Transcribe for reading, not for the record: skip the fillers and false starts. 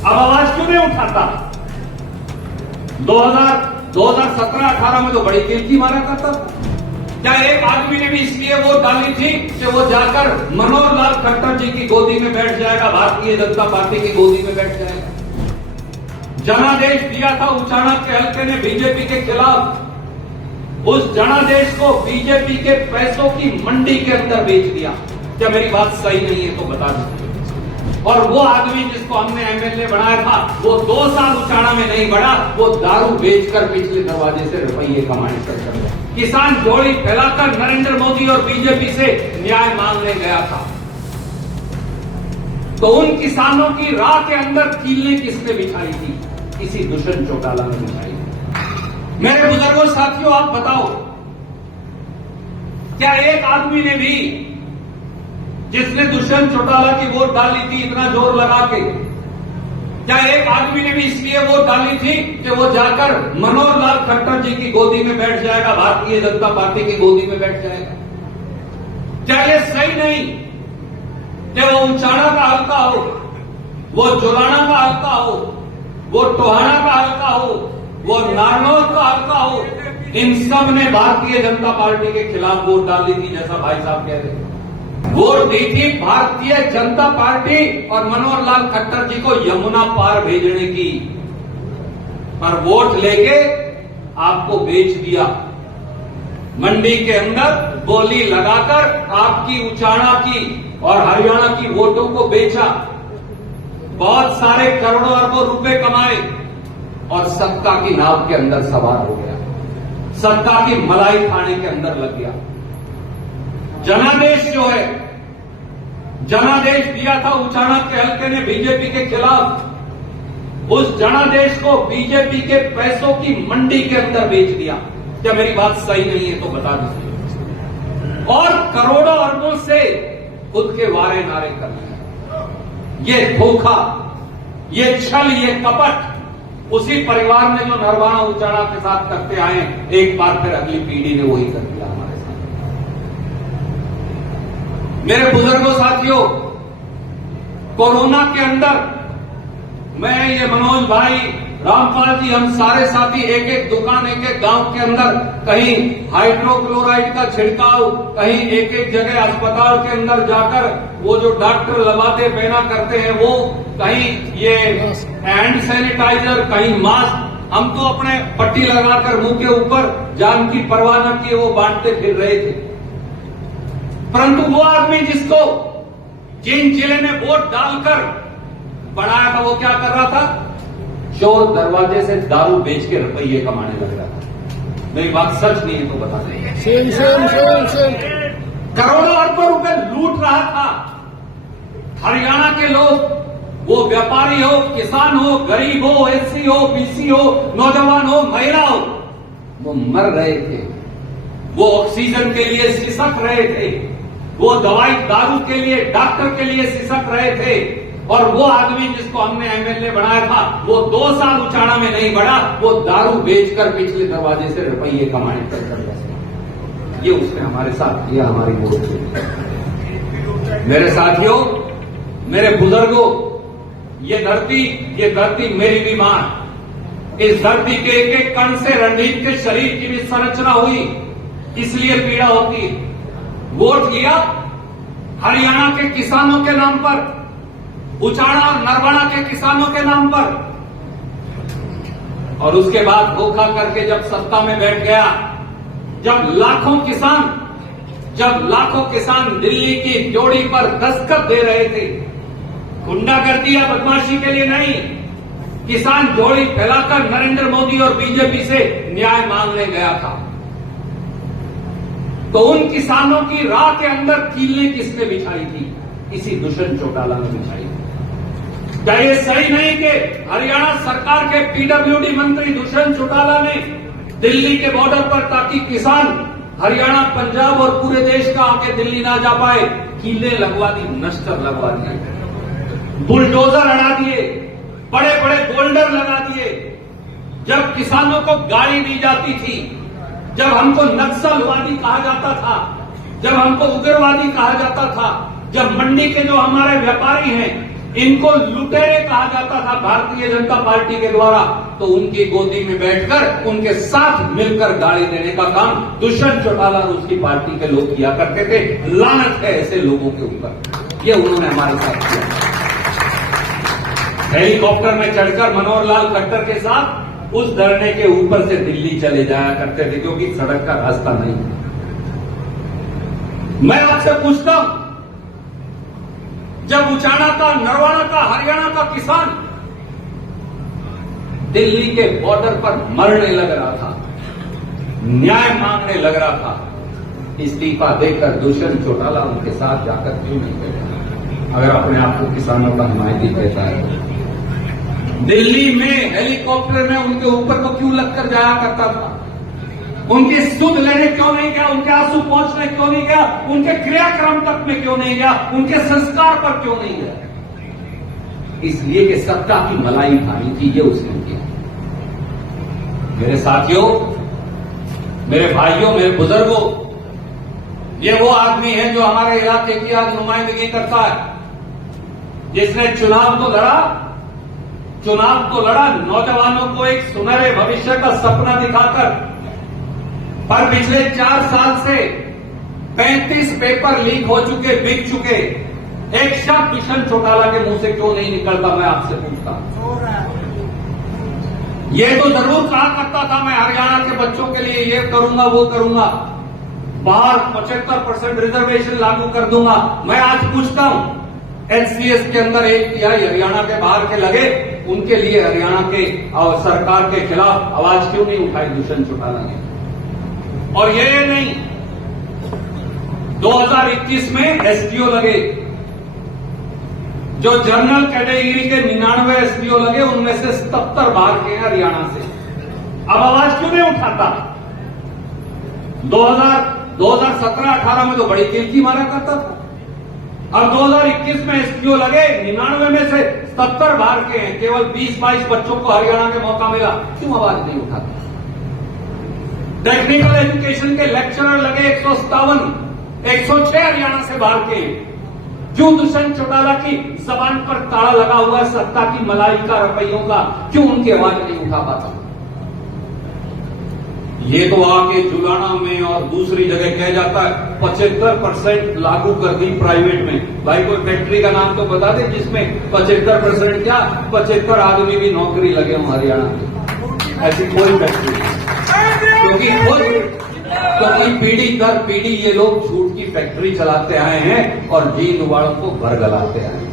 अब आवाज क्यों नहीं उठाता? 2017-18 में तो बड़ी कीमती मारा करता था। क्या एक आदमी ने भी इसलिए वोट डाली थी कि वो जाकर मनोहर लाल खट्टर जी की गोदी में बैठ जाएगा, भारतीय जनता पार्टी की गोदी में बैठ जाएगा। जनादेश दिया था उचाना के हल्के ने बीजेपी के खिलाफ, उस जनादेश को बीजेपी के पैसों की मंडी के अंदर बेच दिया। क्या मेरी बात सही नहीं है तो बता दीजिए। और वो आदमी जिसको हमने एमएलए बनाया था, वो 2 साल उचाना में नहीं बढ़ा, वो दारू बेचकर पिछले दरवाजे से रुपये कमाने कर गया। किसान जोड़ी फैलाकर नरेंद्र मोदी और बीजेपी से न्याय मांगने गया था। तो उन किसानों की राह के अंदर कीलें किसने बिछाई थी? किसी दुष्यंत चौटाला ने बिछाई थी। मेरे बुजुर्गों साथियों, आप बताओ, क्या एक आदमी ने भी, जिसने दुष्यंत चौटाला की वोट डाली थी इतना जोर लगा के, क्या एक आदमी ने भी इसलिए वोट डाली थी कि वो जाकर मनोहर लाल खट्टर जी की गोदी में बैठ जाएगा, भारतीय जनता पार्टी की गोदी में बैठ जाएगा? क्या ये सही नहीं कि वो उचाना का हल्का हो, वो जुलाना का हल्का हो, वो टोहाना का हल्का हो, वो नारनौल का हल्का हो, इन सब ने भारतीय जनता पार्टी के खिलाफ वोट डाल दी थी? जैसा भाई साहब कह रहे हैं, वोट दी थी भारतीय जनता पार्टी और मनोहर लाल खट्टर जी को यमुना पार भेजने की, पर वोट लेके आपको बेच दिया। मंडी के अंदर बोली लगाकर आपकी उचाना की और हरियाणा की वोटों को बेचा, बहुत सारे करोड़ों अरबों रुपए कमाए और सत्ता की नाव के अंदर सवार हो गया, सत्ता की मलाई खाने के अंदर लग गया। जनादेश जो है, जनादेश दिया था उचाना के हल्के ने बीजेपी के खिलाफ, उस जनादेश को बीजेपी के पैसों की मंडी के अंदर बेच दिया। क्या मेरी बात सही नहीं है तो बता दीजिए। और करोड़ों अरबों से खुद के वारे नारे कर रहे। ये धोखा, ये छल, ये कपट उसी परिवार ने जो नरवाना उचाना के साथ करते आए, एक बार फिर अगली पीढ़ी ने वही कर दिया हमारे साथ। मेरे बुजुर्गों साथियों, कोरोना के अंदर मैं, ये मनोज भाई, रामपाल जी, हम सारे साथी एक एक दुकान, एक एक गांव के अंदर कहीं हाइड्रोक्लोराइड का छिड़काव, कहीं एक एक जगह अस्पताल के अंदर जाकर वो जो डॉक्टर लगाते पहना करते हैं वो, कहीं ये हैंड सैनिटाइजर, कहीं मास्क, हम तो अपने पट्टी लगाकर मुंह के ऊपर जान की परवाह न किए वो बांटते फिर रहे थे। परंतु वो आदमी जिसको जिन जिले ने वोट डालकर बनाया था, वो क्या कर रहा था? चोर दरवाजे से दारू बेच के रुपये कमाने लग रहा था। मेरी बात सच नहीं है तो बता दें। करोड़ों अरबों रुपए लूट रहा था। हरियाणा के लोग, वो व्यापारी हो, किसान हो, गरीब हो, एससी हो, बीसी हो, नौजवान हो, महिला हो, वो मर रहे थे, वो ऑक्सीजन के लिए सिसक रहे थे, वो दवाई दारू के लिए, डॉक्टर के लिए सिसक रहे थे। और वो आदमी जिसको हमने एमएलए बनाया था, वो 2 साल उचाना में नहीं बढ़ा, वो दारू बेचकर पिछले दरवाजे से रुपये कमाने कर गया। ये उसने हमारे साथ किया, हमारी वोट से। मेरे साथियों, मेरे बुजुर्गों, ये धरती मेरी भी मां। इस धरती के एक एक कण से रणदीप के शरीर की भी संरचना हुई, इसलिए पीड़ा होती है। वोट लिया हरियाणा के किसानों के नाम पर, उचाना और नरवाना के किसानों के नाम पर, और उसके बाद धोखा करके जब सत्ता में बैठ गया, जब लाखों किसान दिल्ली की जोड़ी पर दस्तखत दे रहे थे, गुंडागर्दी या बदमाशी के लिए नहीं, किसान जोड़ी फैलाकर नरेंद्र मोदी और बीजेपी से न्याय मांगने गया था, तो उन किसानों की राह के अंदर कीलें किसने बिछाई थी? किसी दुष्यंत चौटाला ने बिछाई थी। क्या ये सही नहीं कि हरियाणा सरकार के पीडब्ल्यूडी मंत्री दुष्यंत चौटाला ने दिल्ली के बॉर्डर पर, ताकि किसान हरियाणा, पंजाब और पूरे देश का आके दिल्ली ना जा पाए, कीलें लगवा दी, नश्तर लगवा दिए, बुलडोजर हटा दिए, बड़े बड़े बोल्डर लगा दिए। जब किसानों को गाली दी जाती थी, जब हमको नक्सलवादी कहा जाता था, जब हमको उग्रवादी कहा जाता था, जब मंडी के जो हमारे व्यापारी हैं इनको लुटेरे कहा जाता था भारतीय जनता पार्टी के द्वारा, तो उनकी गोदी में बैठकर उनके साथ मिलकर गाली देने का काम दुष्यंत चौटाला और उसकी पार्टी के लोग किया करते थे। लानत है ऐसे लोगों के ऊपर, ये उन्होंने हमारे साथ किया। हेलीकॉप्टर में चढ़कर मनोहर लाल खट्टर के साथ उस धरने के ऊपर से दिल्ली चले जाया करते थे, क्योंकि सड़क का रास्ता नहीं। मैं आपसे पूछता हूं, जब उचाना का, नरवाना का, हरियाणा का किसान दिल्ली के बॉर्डर पर मरने लग रहा था, न्याय मांगने लग रहा था, इस्तीफा देकर दुष्यंत चौटाला उनके साथ जाकर क्यों नहीं बैठा? अगर अपने आप को किसानों का हिमायती कहता है, दिल्ली में हेलीकॉप्टर में उनके ऊपर को क्यों लगकर जाया करता था? उनकी सुध लेने क्यों नहीं गया? उनके आंसू पहुंचने क्यों नहीं गया? उनके क्रियाक्रम तक में क्यों नहीं गया? उनके संस्कार पर क्यों नहीं गया? इसलिए कि सत्ता की मलाई खानी थी, ये उसने किया। मेरे साथियों, मेरे भाइयों, मेरे बुजुर्गों, ये वो आदमी है जो हमारे इलाके की आज नुमाइंदगी करता है, जिसने चुनाव तो लड़ा नौजवानों को एक सुनहरे भविष्य का सपना दिखाकर, पर पिछले 4 साल से 35 पेपर लीक हो चुके, बिक चुके। एक शब्द दुष्यंत चौटाला के मुंह से क्यों नहीं निकलता, मैं आपसे पूछता हूं। ये तो जरूर कहा करता था, मैं हरियाणा के बच्चों के लिए ये करूंगा, वो करूंगा, बाहर 75% रिजर्वेशन लागू कर दूंगा। मैं आज पूछता हूं, एनसीएस के अंदर 1 तिहाई हरियाणा के बाहर के लगे, उनके लिए हरियाणा के और सरकार के खिलाफ आवाज क्यों नहीं उठाई दुष्यंत चौटाला ने? और ये नहीं, 2021 में एसडीओ लगे, जो जनरल कैटेगरी के 99 एसडीओ लगे, उनमें से 77 बाहर के हैं हरियाणा से। अब आवाज क्यों नहीं उठाता? 2017-18 में तो बड़ी तिलकी मारा करता था, अब 2021 में एसडीओ लगे, 99 में से 70 बाहर के हैं, केवल 20-22 बच्चों को हरियाणा में मौका मिला, क्यों आवाज नहीं उठाता? टेक्निकल एजुकेशन के लेक्चरर लगे 157, 106 हरियाणा से बाहर के। क्यों दुष्यंत चौटाला की जबान पर ताला लगा हुआ है सत्ता की मलाई का, रुपयों का, क्यों उनकी आवाज नहीं उठा पाता? ये तो आके जुलाना में और दूसरी जगह कह जाता है 75% लागू कर दी प्राइवेट में। भाई कोई फैक्ट्री का नाम तो बता दे जिसमें 75% क्या 75 आदमी भी नौकरी लगे हों हरियाणा में। ऐसी कोई फैक्ट्री नहीं, क्योंकि पीढ़ी दर पीढ़ी ये लोग झूठ की फैक्ट्री चलाते आए हैं और जीन उबाड़ों को भर गलाते आए हैं।